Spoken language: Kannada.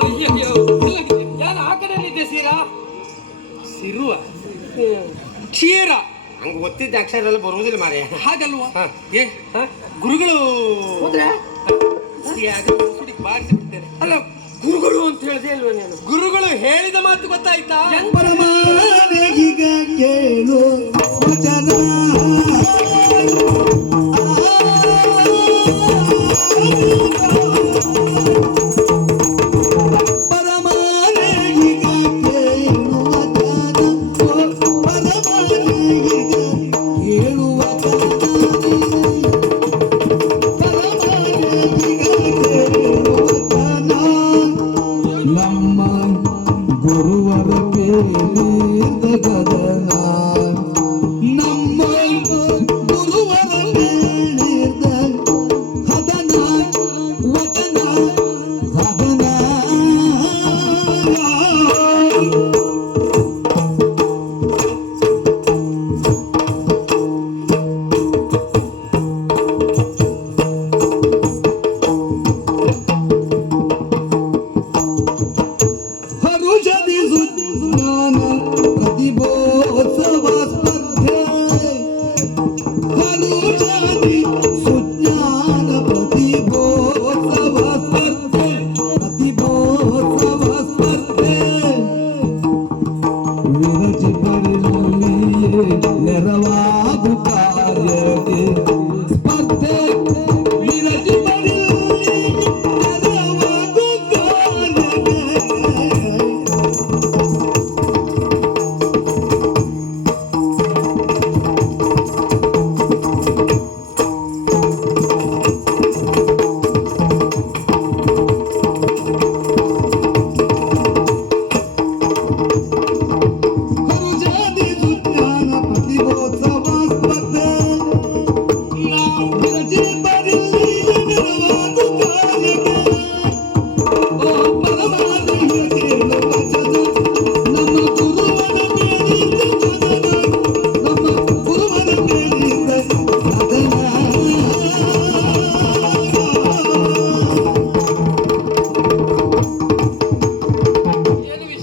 ಅಯ್ಯಯ್ಯೋ, ಯಾರು ಆ ಕಡೆಯಲ್ಲಿದ್ದೆ ಸೀರಾ ಸಿರುವ ಕ್ಷೀರ ಹಂಗ ಗೊತ್ತಿದ್ದ ಅಕ್ಷರ ಎಲ್ಲ ಬರುವುದಿಲ್ಲ ಮಾರೇ. ಹಾಗಲ್ವಾ? ಹ. ಏ ಗುರುಗಳು ಹೋದ್ರೆ ಬಾರಿಸಿ ಬಿಡ್ತೇನೆ. ಅಲ್ಲ, ಗುರುಗಳು ಅಂತ ಹೇಳಿದೆ ಅಲ್ವಾ ನೀನು? ಗುರುಗಳು ಹೇಳಿದ ಮಾತು ಗೊತ್ತಾಯ್ತಾ? ಪರಮಾನೆಗಿಗ ಕೇಳು ವಚನ ಪರಮಾನೆಗಿಗ ಕೇಳು ವಚನ ಪರಮಾನೆಗಿಗ ಕೇಳು ವಚನ ಪರಮಾನೆಗಿಗ ಕೇಳು ವಚನ ನಮ್ಮ ಗುರುವರ ಪೇರಿದ ಗಗನ ನಮ್ಮ ಗುರುವರ ಪೇರಿದ ಹದನ ವಚನ ಹದನ ಹರುಷದಿ ಸುಜ್ಞಾನ ಪ್ರತಿಭೋತ್ಸವ ಸ್ಪರ್ಧೆ ಹರುಷದಿ ಸುಜ್ಞಾನ ಪ್ರತಿಭೋತ್ಸವ ಸ್ಪರ್ಧೆ ಪ್ರತಿಭೋತ್ಸವ ಸ್ಪರ್ಧೆ ವಿರಚಿ ಬರಲಿಯೇ ನೆರವಾಗು ಕಾರ್ಯಕ್ಕೆ ಸ್ಪರ್ಧೆ ವಿರಚಿ ಬರಲಿಯೇ ನೆರವಾಗು ಕಾರ್ಯಕ್ಕೆ ಹರುಷದಿ ಸುಜ್ಞಾನ ಪ್ರತಿಭೋತ್ಸವ ಸ್ಪರ್ಧೆ ವಿರಚಿ ಬರಲಿಯೇ ನೆರವಾಗು ಕಾರ್ಯಕ್ಕೆ ಓ ಪರಮಾತ್ಮ